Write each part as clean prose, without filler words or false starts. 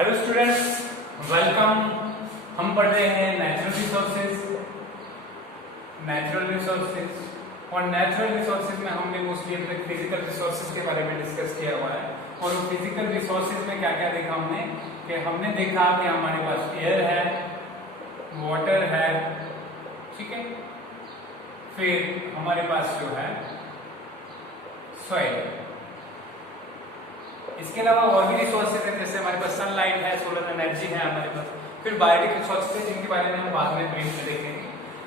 Hello students, welcome. हम पढ़ रहे हैं नेचुरल रिसोर्सेज और नेचुरल रिसोर्सेज में हमने मोस्टली अपने फिजिकल रिसोर्सेज के बारे में डिस्कस किया हुआ है। और फिजिकल रिसोर्सेज में क्या क्या देखा हमने कि हमने देखा कि हमारे पास एयर है, वाटर है, ठीक है, फिर हमारे पास जो है सॉइल। इसके अलावा और भी रिसोर्सेज हैं, जैसे हमारे पास सनलाइट है, सोलर एनर्जी है हमारे पास, फिर बायोटिक रिसोर्सेज है जिनके बारे में हम बाद में ब्रीफ में देखेंगे।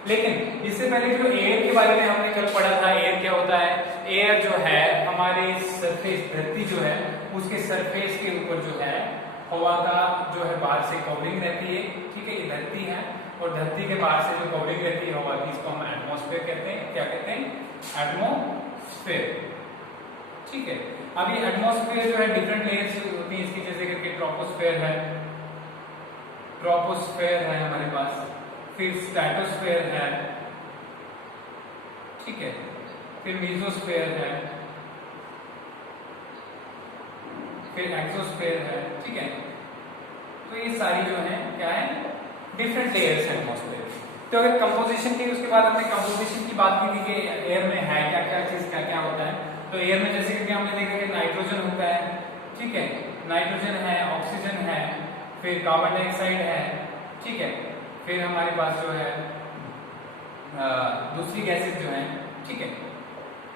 लेकिन इससे पहले जो एयर के बारे में हमने कल पढ़ा था, एयर क्या होता है। एयर जो है हमारे सरफेस, धरती जो है उसके सरफेस के ऊपर जो है हवा का जो है बाहर से कवरिंग रहती है, ठीक है, ये धरती है और धरती के बाहर से जो कवरिंग रहती है हवा की, इसको हम एटमॉस्फेयर कहते हैं। क्या कहते हैं? एटमॉस्फेयर, ठीक है। अब ये एटमॉस्फेयर जो है डिफरेंट लेयर्स होती है इसकी, जैसे कि ट्रोपोस्फेयर है हमारे पास, फिर स्ट्रेटोस्फेयर है, ठीक है, फिर मेसोस्फेयर है, फिर एक्सोस्फेयर है, ठीक है। तो ये सारी जो है क्या है, डिफरेंट लेयर्स हैं एटमॉस्फेयर। तो अगर कंपोजिशन की, उसके बाद हमने कंपोजिशन की बात की थी कि एयर में है क्या क्या चीज, क्या क्या होता है। तो एयर में जैसे कि हमने देखा कि नाइट्रोजन होता है, ठीक है, नाइट्रोजन है, ऑक्सीजन है, फिर कार्बन डाइऑक्साइड है, ठीक है, फिर हमारे पास जो है दूसरी गैसेस जो है, ठीक है,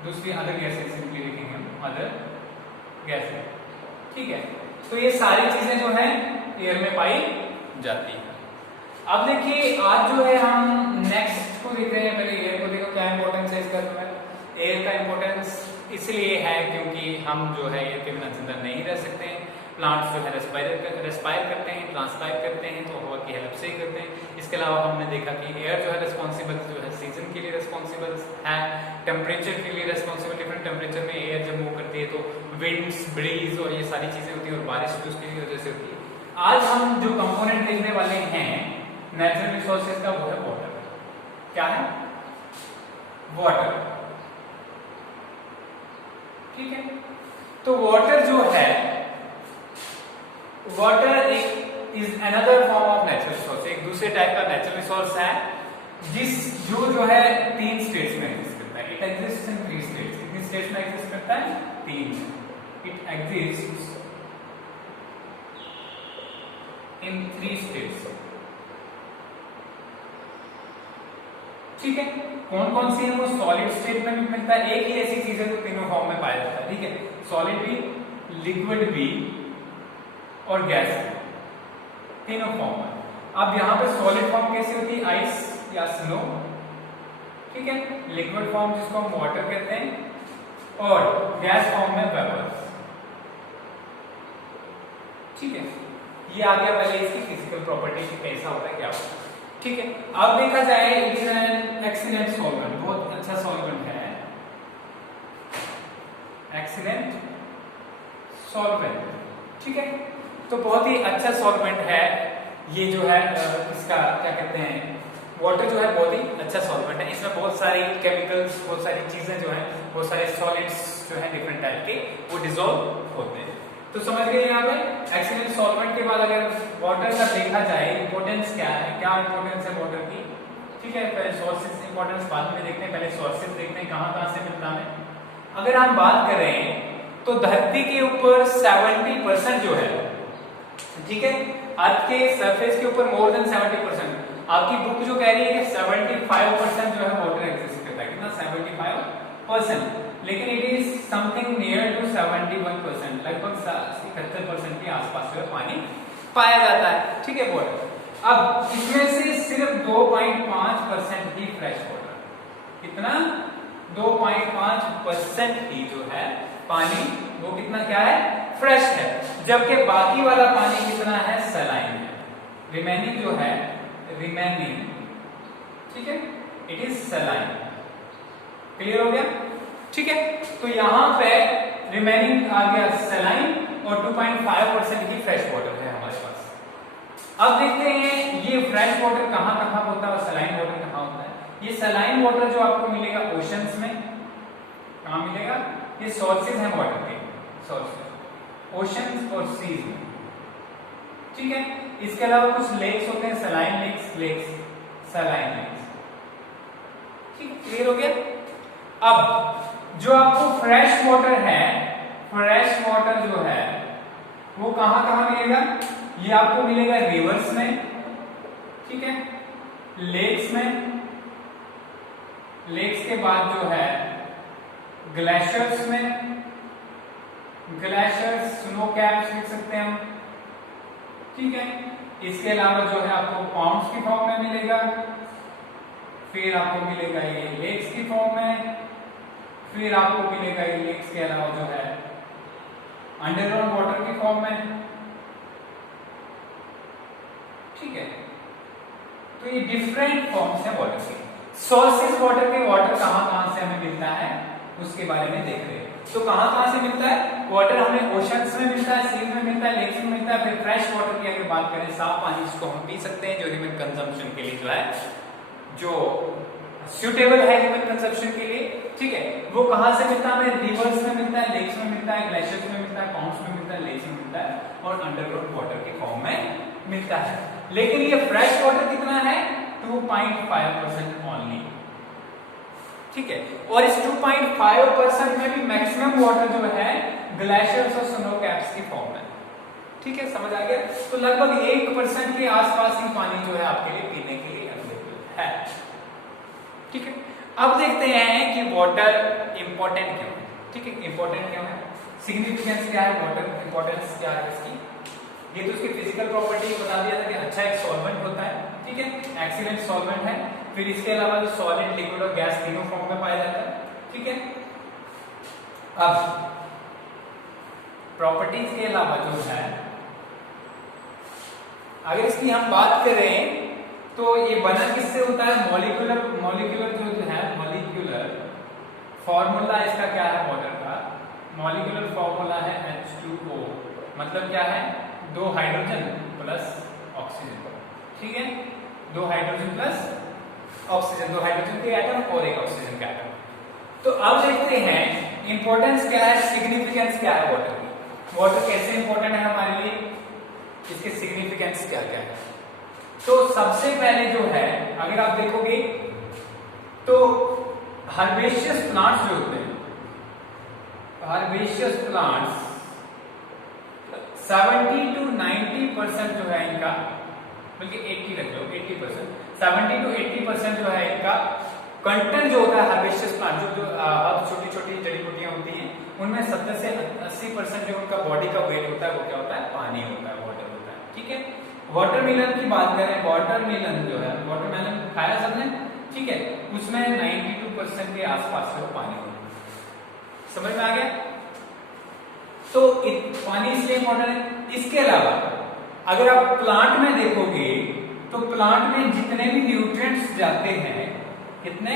दूसरी अदर गैसेस सिंपली लिखेंगे हम, अदर गैसेस, ठीक है। तो ये सारी चीजें जो है एयर में पाई जाती है। अब देखिए आज जो है हम नेक्स्ट को देख रहे हैं। पहले एयर को देखो, क्या इंपॉर्टेंस है इसका। एयर का इंपॉर्टेंस इसलिए है क्योंकि हम जो है एयर के बिना जिंदा नहीं रह सकते हैं। प्लांट्स जो है रेस्पायर करते हैं, ट्रांसपायर करते हैं, तो हवा की हेल्प से ही करते हैं। इसके अलावा हमने देखा कि एयर जो है रिस्पॉन्सिबल जो है सीजन के लिए रिस्पॉन्सिबल है, टेम्परेचर के लिए रिस्पॉन्सिबल। डिफरेंट टेम्परेचर में एयर जब मूव करती है तो विंड्स, ब्रीज और ये सारी चीजें होती है, और बारिश भी उसकी वजह से होती है। आज हम जो कंपोनेंट देखने वाले हैं नेचुरल रिसोर्सेज का, वो है वाटर। क्या है? वाटर, ठीक है। तो वाटर जो है, वाटर एक is another form of natural resource, एक दूसरे टाइप का नेचुरल रिसोर्स है जो है 3 स्टेट्स में एग्जिस्ट करता है। It exist in 3 states. कितनी स्टेट्स में एग्जिस्ट करता है? 3। इट एग्जिस्ट इन 3 स्टेट्स, ठीक है। कौन कौन सी है वो? सॉलिड स्टेट में भी मिलता है, एक ही ऐसी चीज है जो तीनों फॉर्म में पाया जाता है, ठीक है। सॉलिड भी, लिक्विड भी और गैस भी, तीनों फॉर्म में। अब यहाँ पे सॉलिड फॉर्म कैसी होती है? आइस या स्नो, ठीक है। लिक्विड फॉर्म जिसको हम वाटर कहते हैं, और गैस फॉर्म में वेपर्स, ठीक है। ये आ गया पहले इसकी फिजिकल प्रॉपर्टी की, कैसा होता है, क्या होता है, ठीक है। अब देखा जाए it is an excellent solvent, बहुत अच्छा सॉल्वेंट है, एक्सीलेंट सॉल्वेंट, ठीक है। तो बहुत ही अच्छा सॉल्वेंट है ये जो है, इसका क्या कहते हैं, वाटर जो है बहुत ही अच्छा सॉल्वेंट है। इसमें बहुत सारी केमिकल्स, बहुत सारी चीजें जो है, बहुत सारे सॉलिड्स जो है डिफरेंट टाइप के, वो डिसॉल्व होते हैं। तो समझ गए यहाँ पे एक्सीलेंट सॉल्वेंट के बाद अगर वाटर का देखा जाए इंपॉर्टेंस क्या है, क्या इंपॉर्टेंस है वाटर की, ठीक है। पहले सोर्सेज इंपॉर्टेंस बाद में देखते हैं, पहले सोर्सेज देखते हैं कहाँ कहाँ से मिलता है। अगर हम बात करें तो धरती के ऊपर 70% जो है, ठीक है, अर्थ के सरफेस के ऊपर मोर देन 70%। आपकी बुक जो कह रही है कि 75% जो है वाटर एग्जिस्ट करता है, कितना? 75%। लेकिन it is something near to 71%, लगभग 71% के आसपास जो है पानी पाया जाता है, ठीक है, वाटर। अब इसमें से सिर्फ 2.5% ही फ्रेश वाटर, कितना? 2.5% ही जो है पानी, वो कितना क्या है? फ्रेश है। जबकि बाकी वाला पानी कितना है? सलाइन है। रिमेनिंग जो है, रिमेनिंग, ठीक है, इट इज सलाइन। क्लियर हो गया, ठीक है। तो यहां पे रिमेनिंग आ गया सलाइन और 2.5% ही फ्रेश वाटर है हमारे पास। अब देखते हैं ये फ्रेश वाटर कहां कहां होता है और सलाइन वाटर कहां होता है। ये सलाइन वाटर जो आपको मिलेगा ओशंस में, कहां मिलेगा? ये सोर्सेज हैं वाटर के, सोर्सेज ओशंस और सीज में, ठीक है। इसके अलावा कुछ लेक्स होते हैं, सलाइन लेक्स, सलाइन लेक्स। ठीक है, क्लियर हो गया। अब जो आपको फ्रेश वाटर है, फ्रेश वाटर जो है वो कहां कहां मिलेगा? ये आपको मिलेगा रिवर्स में, ठीक है, लेक्स में, लेक्स के बाद जो है ग्लेशियर्स में, ग्लेशियर्स, स्नो कैप्स लिख सकते हैं हम, ठीक है। इसके अलावा जो है आपको पॉन्ड्स की फॉर्म में मिलेगा, फिर आपको मिलेगा ये लेक्स की फॉर्म में, फिर आपको मिलेगा ये लेक्स के अलावा जो है अंडरग्राउंड वाटर की फॉर्म में, ठीक है। तो ये डिफरेंट फॉर्म्स है वाटर के। सोर्सेज वाटर के, वाटर कहां से हमें मिलता है उसके बारे में देख रहे हैं। तो कहां से मिलता है वाटर? हमें ओशंस में मिलता है, सी में मिलता है, लेक्स में मिलता है। फिर फ्रेश वाटर की अगर बात करें, साफ पानी जिसको हम पी सकते हैं, जो ह्यूमन कंजम्पशन के लिए जो है, जो सुटेबल है ह्यूमन कंजम्पशन के लिए, ठीक है, वो कहां से मिलता है? हमें रिवर्स में मिलता है, लेक्स में मिलता है, ग्लेशियर्स में मिलता है, पॉन्ड्स में मिलता है, लेक्स में मिलता है और अंडरग्राउंड वाटर के फॉर्म में मिलता है। लेकिन ये फ्रेश वाटर कितना है? 2.5% ओनली, ठीक है। और इस 2.5% में भी मैक्सिमम वाटर जो है ग्लेशियर्स और स्नो कैप्स की फॉर्म में, ठीक है, समझ आ गया। तो लगभग 1% के आसपास ही पानी जो है आपके लिए पीने के लिए अवेलेबल है, ठीक है। अब देखते हैं कि वाटर इंपॉर्टेंट क्यों है, ठीक है, इंपॉर्टेंट क्यों है, सिग्निफिकेंस क्या है, वाटर इंपॉर्टेंस क्या है इसकी। ये तो उसकी फिजिकल प्रॉपर्टी बता दिया था कि अच्छा एक सॉल्वेंट होता है, ठीक है, एक्सीलेंट सॉल्वेंट है। फिर इसके अलावा जो सॉलिड, लिक्विड और गैस तीनों फॉर्म में पाया जाता है, ठीक है। अब प्रॉपर्टीज के अलावा जो है, अगर इसकी हम बात करें तो ये बना किससे होता है? मॉलिक्यूलर, मॉलिक्यूलर जो है, मॉलिक्यूलर फॉर्मूला इसका क्या है वाटर का? मॉलिक्यूलर फॉर्मूला है H2O, मतलब क्या है? 2 हाइड्रोजन प्लस ऑक्सीजन, ठीक है, 2 हाइड्रोजन प्लस ऑक्सीजन, 2 हाइड्रोजन के एटम और एक ऑक्सीजन का एटम। तो अब देखते हैं इंपॉर्टेंस क्या है, सिग्निफिकेंस क्या है वाटर की। वाटर कैसे इंपॉर्टेंट है हमारे लिए, इसके सिग्निफिकेंस क्या क्या है। तो सबसे पहले जो है, अगर आप देखोगे तो हर्बेशियस प्लांट्स जो होते हैं, हर्बेशियस प्लांट्स 70 to 90% जो है इनका, बल्कि 80 रख लो, 80%, 70 to 80% जो है इनका कंटेंट जो होता है हर्बेशियस प्लांट, जो छोटी छोटी जड़ी बूटियां होती हैं, उनमें 70 से 80% जो उनका बॉडी का वेट होता है वो क्या होता है? पानी होता है, वाटर होता है, ठीक है। वाटरमेलन की बात करें, वाटरमेलन जो है, वाटरमेलन खाया सबने, ठीक है, उसमें 92% के आसपास से वो पानी होता है, समझ में आ गया। तो पानी इसलिए इंपॉर्टेंट है। इसके अलावा अगर आप प्लांट में देखोगे तो प्लांट में जितने भी न्यूट्रिएंट्स जाते हैं, कितने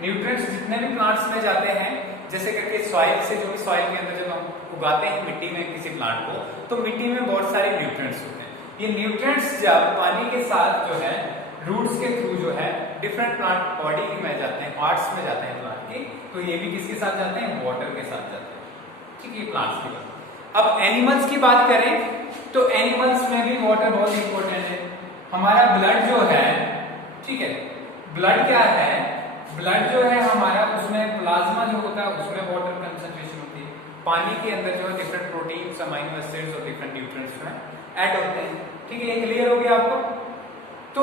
न्यूट्रिएंट्स जितने भी प्लांट्स में जाते हैं, जैसे करके सॉइल से, जो भी सॉइल के अंदर जब हम उगाते हैं मिट्टी में किसी प्लांट को, तो मिट्टी में बहुत सारे न्यूट्रिएंट्स होते हैं। ये न्यूट्रिएंट्स जब पानी के साथ जो है रूट्स के थ्रू जो है डिफरेंट प्लांट बॉडी में जाते हैं, पार्ट्स में जाते हैं प्लांट के, तो ये भी किसके साथ जाते हैं? वाटर के साथ जाते हैं, ठीक है, प्लांट्स की बात। अब एनिमल्स की बात करें तो एनिमल्स में भी वाटर बहुत इंपॉर्टेंट है। हमारा ब्लड जो है, ठीक है, ब्लड क्या है? ब्लड जो है हमारा, उसमें प्लाज्मा जो होता है उसमें वाटर कंसंट्रेशन होती है। पानी के अंदर जो है डिफरेंट प्रोटीन्स, अमीनो एसिड्स और डिफरेंट न्यूट्रिएंट्स जो है ऐड होते हैं, ठीक है, ये क्लियर हो गया आपको। तो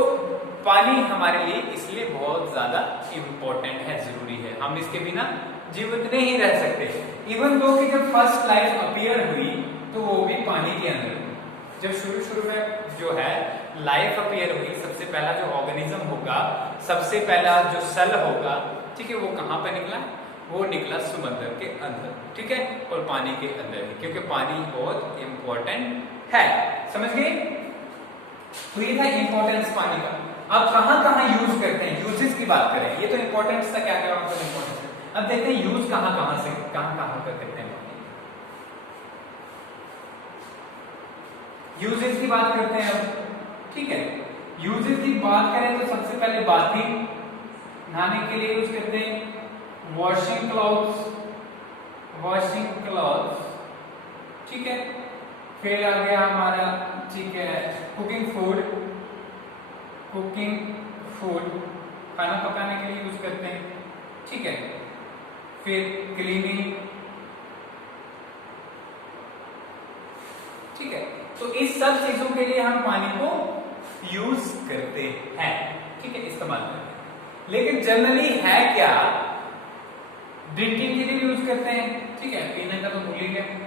पानी हमारे लिए इसलिए बहुत ज्यादा इंपॉर्टेंट है, जरूरी है, हम इसके बिना जीवित नहीं रह सकते। इवन दो कि जब फर्स्ट लाइफ अपीयर हुई तो वो भी पानी के अंदर हुई। जब शुरू में जो है लाइफ अपीयर हुई, सबसे पहला जो ऑर्गेनिज्म होगा, सबसे पहला जो सेल होगा, ठीक है, वो कहाँ पे निकला? वो निकला समुद्र के अंदर, ठीक है, और पानी के अंदर ही, क्योंकि पानी बहुत इंपॉर्टेंट है, समझ गए। तो ये था इंपॉर्टेंस पानी का। अब कहाँ यूज करते हैं, यूजेस की बात करें, ये तो इंपॉर्टेंस था, क्या क्या मतलब इंपॉर्टेंस है। अब देखते हैं यूज कहाँ पर करते हैं। यूजेस की बात करते हैं अब, ठीक है। यूजेस की बात करें तो सबसे पहले बाथिंग, नहाने के लिए यूज करते हैं। वॉशिंग क्लॉथ्स, ठीक है। फिर आ गया हमारा ठीक है, कुकिंग फूड खाना पकाने के लिए यूज करते हैं, ठीक है। फिर क्लीनिंग, ठीक है। तो इस सब चीजों के लिए हम पानी को यूज करते हैं, ठीक है, इस्तेमाल करते हैं। लेकिन जनरली है क्या, ड्रिंकिंग के लिए यूज करते हैं, ठीक है, पीने का तो भूल ही गए,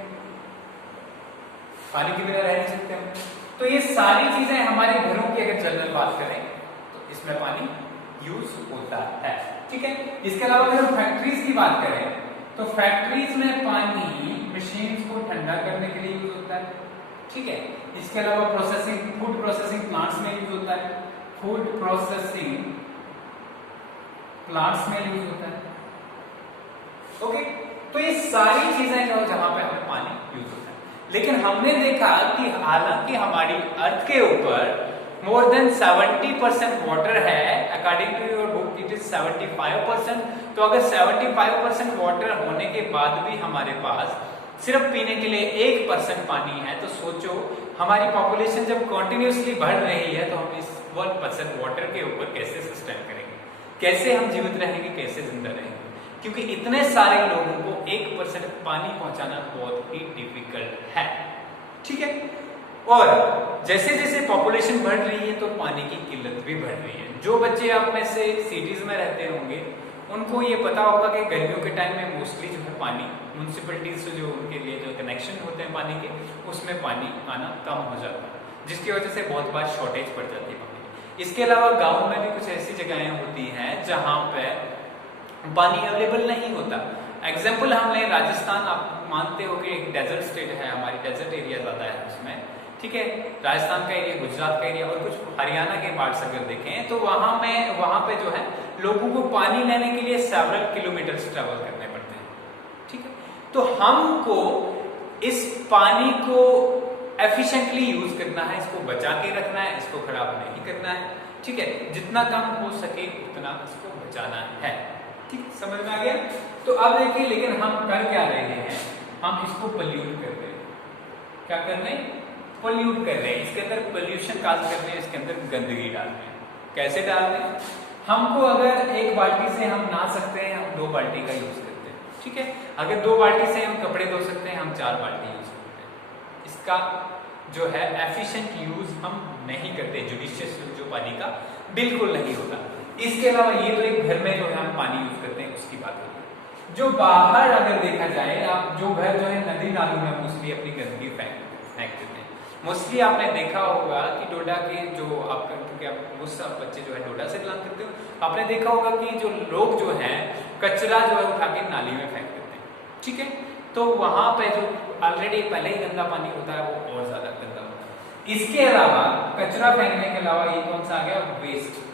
पानी की बिना रह नहीं सकते हम। तो ये सारी चीजें हमारे घरों की अगर जनरल बात करें तो इसमें पानी यूज होता है, ठीक है। इसके अलावा अगर हम फैक्ट्रीज की बात करें तो फैक्ट्रीज में पानी मशीन्स को ठंडा करने के लिए यूज होता है, ठीक है। इसके अलावा फूड प्रोसेसिंग प्लांट्स में यूज होता है, फूड प्रोसेसिंग प्लांट्स में यूज होता है, ओके। तो ये सारी चीजें जो जहां पे हमें पानी यूज होता है। लेकिन हमने देखा कि हालांकि हमारी अर्थ के ऊपर मोर देन 70% वाटर है, according to your book it is 75%। तो अगर 75% वाटर होने के बाद भी हमारे पास सिर्फ पीने के लिए 1% पानी है, तो सोचो हमारी पॉपुलेशन जब कॉन्टिन्यूसली बढ़ रही है तो हम इस 1% वाटर के ऊपर कैसे सस्टेन करेंगे, कैसे हम जीवित रहेंगे, कैसे जिंदा रहेंगे, क्योंकि इतने सारे लोगों को 1% पानी पहुंचाना बहुत ही डिफिकल्ट है, ठीक है। और जैसे जैसे पॉपुलेशन बढ़ रही है तो पानी की किल्लत भी बढ़ रही है। जो बच्चे आप में से सिटीज में रहते होंगे उनको ये पता होगा कि गर्मियों के टाइम में मोस्टली जो है पानी म्यूनिसिपैलिटीज से जो उनके लिए जो कनेक्शन होते हैं पानी के, उसमें पानी आना कम हो जाता है, जिसकी वजह से बहुत बार शॉर्टेज पड़ जाती है पानी। इसके अलावा गाँव में भी कुछ ऐसी जगहें होती हैं जहाँ पे पानी अवेलेबल नहीं होता। एग्जाम्पल हम लें राजस्थान, आप मानते हो कि एक डेजर्ट स्टेट है, हमारी डेजर्ट एरिया ज्यादा है उसमें, ठीक है। राजस्थान का एरिया, गुजरात का एरिया और कुछ हरियाणा के पार्ट्स अगर देखें तो वहां पे जो है लोगों को पानी लेने के लिए सेवरल किलोमीटर्स ट्रेवल करने पड़ते हैं, ठीक है। तो हमको इस पानी को एफिशिएंटली यूज करना है, इसको बचा के रखना है, इसको खराब नहीं करना है, ठीक है। जितना कम हो सके उतना इसको बचाना है, ठीक, समझ में आ गया। तो अब देखिए, लेकिन हम कर क्या रहे हैं, हम इसको पोल्यूट कर रहे हैं। क्या कर रहे हैं? पोल्यूट कर रहे हैं, इसके अंदर पोल्यूशन काज कर रहे हैं, इसके अंदर गंदगी डाल रहे हैं। कैसे डाल रहे हैं? हमको अगर एक बाल्टी से हम नहा सकते हैं, हम 2 बाल्टी का यूज करते हैं, ठीक है। अगर 2 बाल्टी से हम कपड़े धो सकते हैं, हम 4 बाल्टी यूज करते हैं। इसका जो है एफिशिएंट यूज हम नहीं करते, जुडिशियस यूज जो पानी का बिल्कुल नहीं होता। इसके अलावा ये तो एक घर में जो है हम पानी यूज करते हैं उसकी बात होती है। जो बाहर अगर देखा जाए, आप जो घर जो है नदी नालों में मोस्टली अपनी गंदगी फेंक देते हैं। मोस्टली आपने देखा होगा कि डोडा के जो आपका, क्योंकि आप वो सब बच्चे जो है डोडा से बिलोंग करते हो, आपने देखा होगा कि जो लोग जो है कचरा जो है उठा के नाली में फेंक देते हैं, ठीक है। तो वहां पे जो ऑलरेडी पहले ही गंदा पानी होता है वो और ज्यादा गंदा होता है। इसके अलावा कचरा फेंकने के अलावा ये कौन सा आ गया? वेस्ट,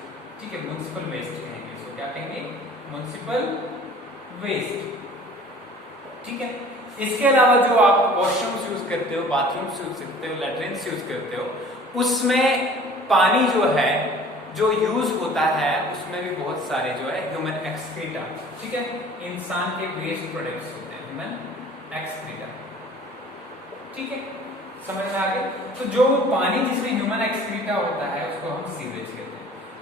ठीक है, म्युनिसिपल वेस्ट कहेंगे इसको। क्या कहेंगे? म्युनिसिपल वेस्ट, ठीक है। इसके अलावा जो आप वॉशरूम्स यूज करते हो, बाथरूम्स यूज करते हो, लैट्रिन्स यूज करते हो, उसमें पानी जो है जो यूज होता है उसमें भी बहुत सारे जो है ह्यूमन एक्सक्रीटा, ठीक है, इंसान के वेस्ट प्रोडक्ट्स होते हैं, ह्यूमन एक्सक्रीटा, ठीक है, समझ में आ गया। तो जो पानी जिसमें ह्यूमन एक्सक्रीटा होता है उसको हम सीवेज कहते हैं।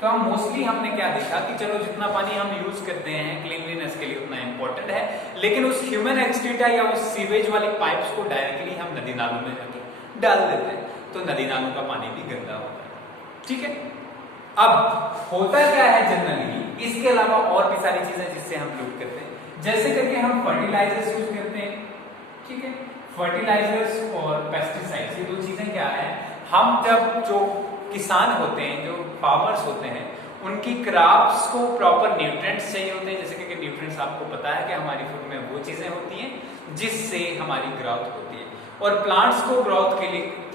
तो हम मोस्टली हमने क्या देखा कि चलो जितना पानी हम यूज करते हैं क्लीनलीनेस के लिए उतना इंपॉर्टेंट है, लेकिन उस ह्यूमन एक्सक्रीटा या उस सीवेज वाली पाइप्स को डायरेक्टली हम नदी नालों में जाके डाल देते हैं, तो नदी नालों का पानी भी गंदा होता है, ठीक है। अब होता क्या है जनरली, इसके अलावा और भी सारी चीजें जिससे हम यूज करते हैं, जैसे करके हम फर्टिलाइजर्स यूज करते हैं, ठीक है। फर्टिलाइजर्स और पेस्टिसाइड्स, ये 2 चीजें क्या है, हम जब जो किसान होते हैं, जो फार्मर्स होते हैं, उनकी क्रॉप्स को प्रॉपर न्यूट्रिएंट्स चाहिए होते हैं। जैसे कि न्यूट्रिएंट्स आपको पता है कि हमारी फूड में वो चीजें होती हैं जिससे हमारी ग्रोथ होती है, और प्लांट्स को ग्रोथ के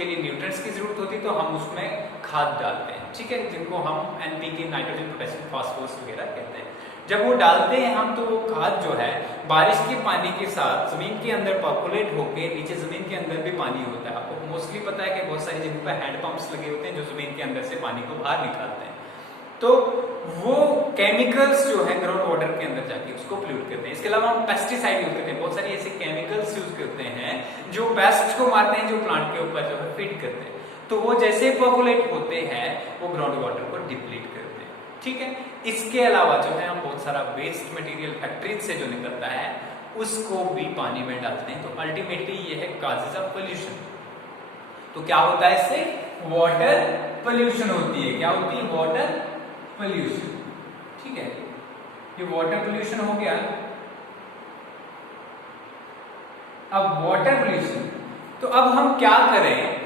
लिए न्यूट्रिएंट्स की जरूरत होती है, तो हम उसमें खाद डालते हैं, ठीक है, जिनको हम NPK, नाइट्रोजन, पोटेशियम, फास्फोरस वगैरह कहते हैं। जब वो डालते हैं हम, तो वो खाद जो है बारिश के पानी के साथ जमीन के अंदर पर्कुलेट होके नीचे जमीन के अंदर भी पानी होता है। आपको मोस्टली पता है कि बहुत सारी जगहों पर हैंड पंप्स लगे होते हैं जो जमीन के अंदर से पानी को बाहर निकालते हैं। तो वो केमिकल्स जो है ग्राउंड वाटर के अंदर जाके उसको पोल्यूट करते हैं। इसके अलावा हम पेस्टिसाइड यूज करते हैं, बहुत सारी ऐसे केमिकल्स यूज करते हैं जो पेस्ट को मारते हैं, जो प्लांट के ऊपर जो है फीड करते हैं। तो वो जैसे पॉपुलेट होते हैं वो ग्राउंड वाटर को डिप्लीट करते हैं, ठीक है। इसके अलावा जो है हम बहुत सारा वेस्ट मटेरियल फैक्ट्रीज से जो निकलता है उसको भी पानी में डालते हैं, तो अल्टीमेटली ये है काजेज ऑफ पोल्यूशन। तो क्या होता है इससे? वाटर पोल्यूशन होती है। क्या होती है? वाटर पोल्यूशन, ठीक है। ये वाटर पोल्यूशन हो गया। अब वाटर पोल्यूशन, तो अब हम क्या करें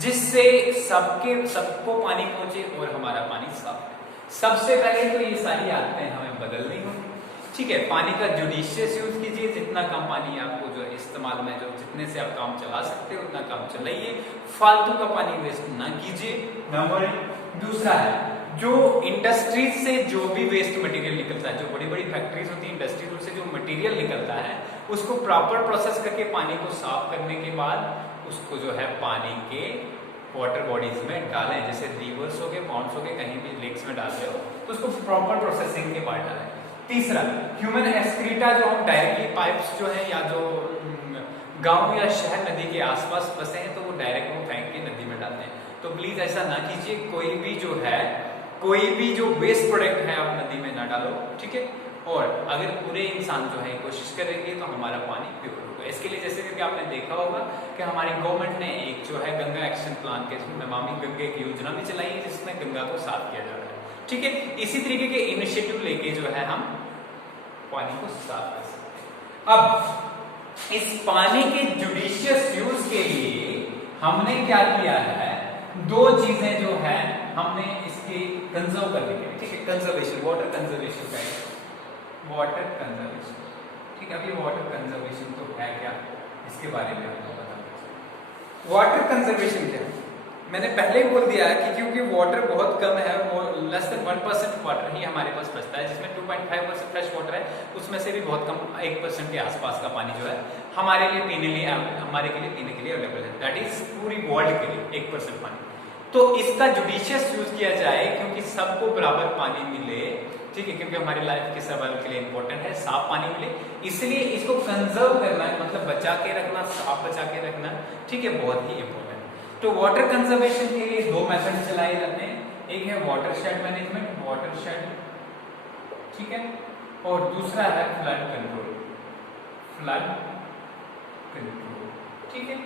जिससे सबको पानी पहुंचे और हमारा पानी साफ है? सबसे पहले तो ये सारी आदतें हमें बदलनी होंगी, ठीक है। पानी का जुडिशियस यूज कीजिए, जितना कम पानी आपको जो इस्तेमाल में जो जितने से आप काम चला सकते हो उतना काम चलाइए, फालतू का पानी वेस्ट ना कीजिए, नंबर एक। दूसरा है जो इंडस्ट्रीज से जो भी वेस्ट मटेरियल निकलता है, जो बड़ी बड़ी फैक्ट्रीज होती है, इंडस्ट्रीज से जो मटेरियल निकलता है उसको प्रॉपर प्रोसेस करके पानी को साफ करने के बाद उसको जो है पानी के वाटर बॉडीज में डालें, जैसे रिवर्स हो गए, पॉन्ड्स हो गए, कहीं भी लेक्स में डाल रहे हो तो उसको प्रॉपर प्रोसेसिंग के बाद डालें। तीसरा, ह्यूमन एक्सक्रीटा जो हम डायरेक्टली पाइप्स जो है या जो गांव या शहर नदी के आसपास बसे हैं तो वो डायरेक्ट वो फेंक के नदी में डालते हैं, तो प्लीज ऐसा ना कीजिए। कोई भी जो वेस्ट प्रोडक्ट है आप नदी में ना डालो, ठीक है। और अगर पूरे इंसान जो है कोशिश करेंगे तो हमारा पानी प्योर होगा। इसके लिए जैसे कि आपने देखा होगा कि हमारी गवर्नमेंट ने एक जो है गंगा एक्शन प्लान के नमामि गंगे की योजना भी चलाई है जिसमें गंगा को साफ किया जा रहा है, ठीक है। इसी तरीके के इनिशिएटिव लेके जो है हम पानी को साफ कर सकते हैं। अब इस पानी के जुडिशियस यूज के लिए हमने क्या किया है, दो चीजें जो है हमने इसके कंजर्व करने के लिए, ठीक है, कंजर्वेशन, वाटर कंजर्वेशन का वाटर कंजर्वेशन, ठीक है। अब ये वाटर कंजर्वेशन तो है क्या, इसके बारे में आपको बताना। वाटर कंजर्वेशन क्या है, मैंने पहले ही बोल दिया है कि क्योंकि वाटर बहुत कम है, वो लेस देन 1% वाटर ही हमारे पास बचता है, जिसमें 2.5% फ्रेश वाटर है, उसमें से भी बहुत कम 1% के आसपास का पानी जो है हमारे लिए पीने के लिए अवेलेबल है। दैट इज पूरी वर्ल्ड के लिए 1% पानी। तो इसका जुडिशियस यूज किया जाए क्योंकि सबको बराबर पानी मिले, ठीक है, क्योंकि हमारी लाइफ के सर्वाइवल के लिए इंपॉर्टेंट है साफ पानी मिले, इसलिए इसको कंजर्व करना है, मतलब बचा के रखना, साफ बचा के रखना, ठीक है, बहुत ही इंपॉर्टेंट। तो वाटर कंजर्वेशन के लिए दो मेथड चलाए जाते हैं, एक है वाटरशेड मैनेजमेंट, वाटरशेड, ठीक है, और दूसरा है फ्लड कंट्रोल, ठीक है।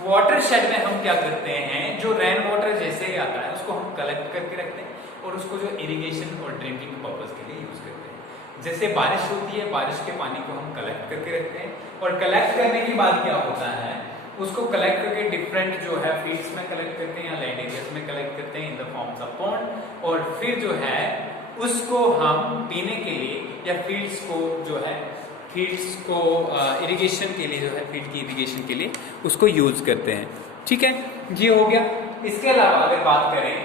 वाटरशेड में हम क्या करते हैं, जो रेन वाटर जैसे ही आता है उसको हम कलेक्ट करके रखते हैं और उसको जो इरिगेशन और ड्रिंकिंग पर्पस के लिए यूज करते हैं। जैसे बारिश होती है, बारिश के पानी को हम कलेक्ट करके रखते हैं और कलेक्ट करने के बाद क्या होता है, उसको कलेक्ट करके डिफरेंट जो है फील्ड्स में कलेक्ट करते हैं या लैंड एरियाज में कलेक्ट करते हैं in the forms of pond, और फिर जो है उसको हम पीने के लिए या फील्ड्स को इरिगेशन के लिए जो है फील्ड की इरिगेशन के लिए उसको यूज करते हैं, ठीक है, ये हो गया। इसके अलावा अगर बात करें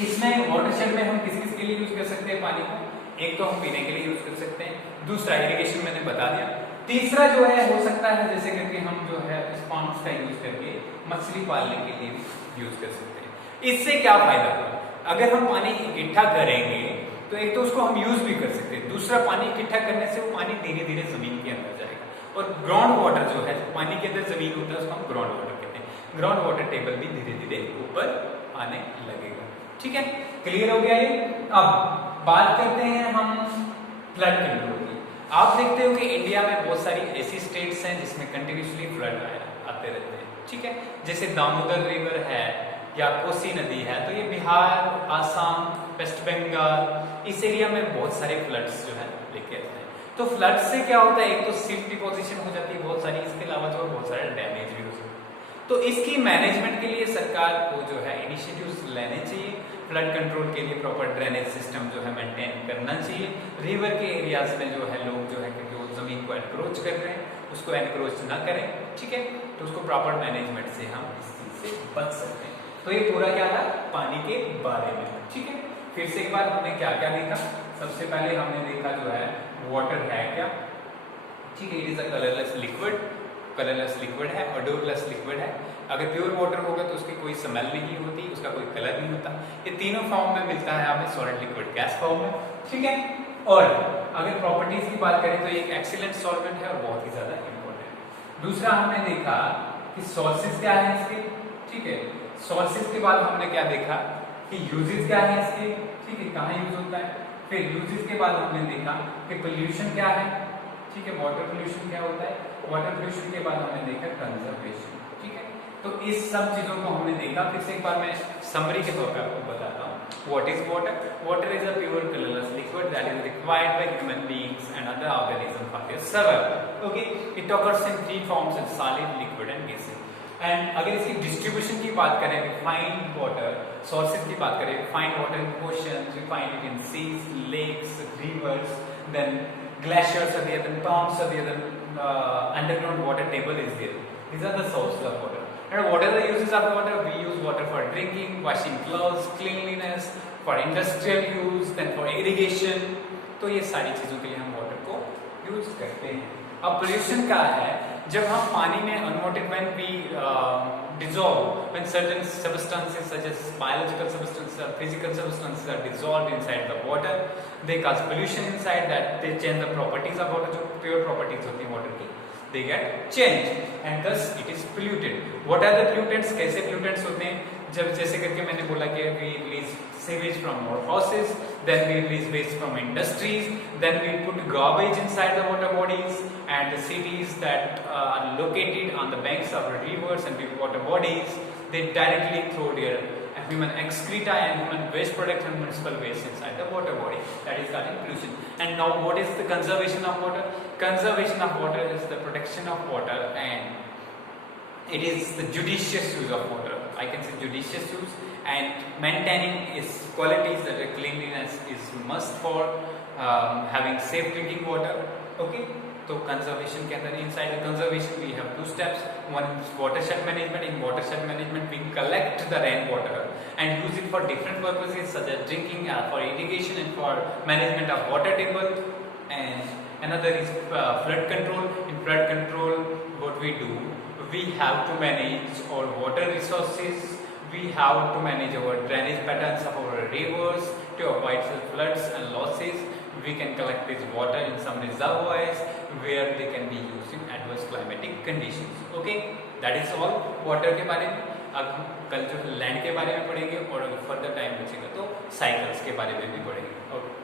इसमें वाटरशेड में हम किस के लिए यूज कर सकते हैं पानी को, एक तो हम पीने के लिए यूज कर सकते हैं, दूसरा इरिगेशन मैंने बता दिया, तीसरा जो है हो सकता है जैसे करके हम जो है स्पॉन्ज का यूज करके मछली पालने के लिए भी यूज कर सकते हैं। इससे क्या फायदा होगा, अगर हम पानी इकट्ठा करेंगे तो एक तो उसको हम यूज भी कर सकते हैं, दूसरा पानी इकट्ठा करने से वो पानी धीरे धीरे जमीन के अंदर जाएगा, और ग्राउंड वाटर जो है पानी के अंदर जमीन होता है उसको हम ग्राउंड वाटर कहते हैं, ग्राउंड वाटर टेबल भी धीरे धीरे ऊपर आने लगेगा, ठीक है, क्लियर हो गया ये। अब बात करते हैं हम फ्लड कंट्रोल की। आप देखते हो कि इंडिया में बहुत सारी ऐसी स्टेट्स हैं जिसमें कंटिन्यूसली फ्लड आते रहते हैं, ठीक है, जैसे दामोदर रिवर है या कोसी नदी है, तो ये बिहार, आसाम, वेस्ट बंगाल इस एरिया में बहुत सारे फ्लड्स जो है लेके आते हैं। तो फ्लड से क्या होता है, एक तो सिल्ट डिपोजिशन हो जाती है बहुत सारी, इसके अलावा जो बहुत सारे डैमेज भी हो सकते हैं। तो इसकी मैनेजमेंट के लिए सरकार को जो है इनिशिएटिव्स लेने चाहिए, फ्लड कंट्रोल के लिए प्रॉपर ड्रेनेज सिस्टम जो है मेंटेन करना चाहिए, रिवर के एरियाज में जो है लोग जो है क्योंकि वो जमीन को एनक्रोच कर रहे हैं उसको एनक्रोच ना करें, ठीक है, तो उसको प्रॉपर मैनेजमेंट से हम इस चीज से बच सकते हैं। तो ये पूरा क्या था पानी के बारे में, ठीक है। फिर से एक बार हमने क्या क्या देखा, सबसे पहले हमने देखा जो है वाटर है क्या, ठीक है, it is a colourless liquid है, ओडोरलेस लिक्विड है। अगर प्योर वाटर होगा तो उसकी कोई स्मेल नहीं होती, उसका कोई कलर नहीं होता, ये तीनों फॉर्म में मिलता है हमें, सॉलिड, लिक्विड, गैस फॉर्म में, ठीक है। और अगर प्रॉपर्टीज की बात करें तो ये एक एक्सीलेंट सॉल्वेंट है और बहुत ही ज्यादा इंपॉर्टेंट है। दूसरा हमने देखा कि सोर्सेज क्या है इसके, ठीक है। सोर्सेज के बाद हमने क्या देखा कि यूजेस क्या है इसके, ठीक है, कहाँ यूज होता है। फिर यूजेस के बाद हमने देखा कि पोल्यूशन क्या है, ठीक है, वाटर पोल्यूशन क्या होता है। वाटर पोल्यूशन के बाद हमने देखा कंजर्वेशन, ठीक है। तो इस सब चीजों को हमने देखा। फिर से एक बार मैं समरी के तौर पर आपको बताता हूँ। What is water? Water is a pure colorless liquid that is required by human beings and other organisms for their survival. Okay, it occurs in three forms: in solid, liquid, and gaseous. And अगर इसकी distribution की बात करें, refined water sources की बात करें, refined water in oceans, refined it in seas, lakes, rivers, then glaciers are there, then ponds are there, then underground water table is there. These are the sources of water. And what are the uses of water? We use water for drinking, washing clothes, cleanliness, for industrial use, then for irrigation. तो ये सारी चीजों के लिए हम water को use करते हैं। अब पोल्यूशन क्या है? जब हम पानी में unwanted when we dissolve, when certain substances such as biological substances or physical substances are dissolved inside the water, they cause pollution inside that. They change the properties of water, जो pure properties होती हैं water की, they get changed and thus it is polluted. What are the pollutants? कैसे pollutants होते हैं? जब जैसे करके मैंने बोला कि we release sewage from our houses, then we release waste from industries, then we put garbage inside the water bodies, and the cities that are located on the banks of rivers and big water bodies, they directly throw their human excreta and human waste products and municipal waste inside the water body. That is causing pollution. And now what is the conservation of water? Conservation of water is the protection of water, and it is the judicious use of water. I can say judicious use, and maintaining its qualities, that cleanliness is must for having safe drinking water. Okay, so conservation के अंदर inside the conservation we have two steps. One is watershed management. In watershed management we collect the rainwater and use it for different purposes such as drinking, for irrigation, and for management of water table. And another is flood control. In flood control, what we do, we have to manage our water resources. We have to manage our drainage patterns of our rivers to avoid floods and losses. We can collect this water in some reservoirs where they can be used in adverse climatic conditions. Okay, that is all water के बारे में। अब हम कल जो land के बारे में पढ़ेंगे और फर्दर टाइम बचेगा तो साइकिल्स के बारे में भी पढ़ेंगे। ओके।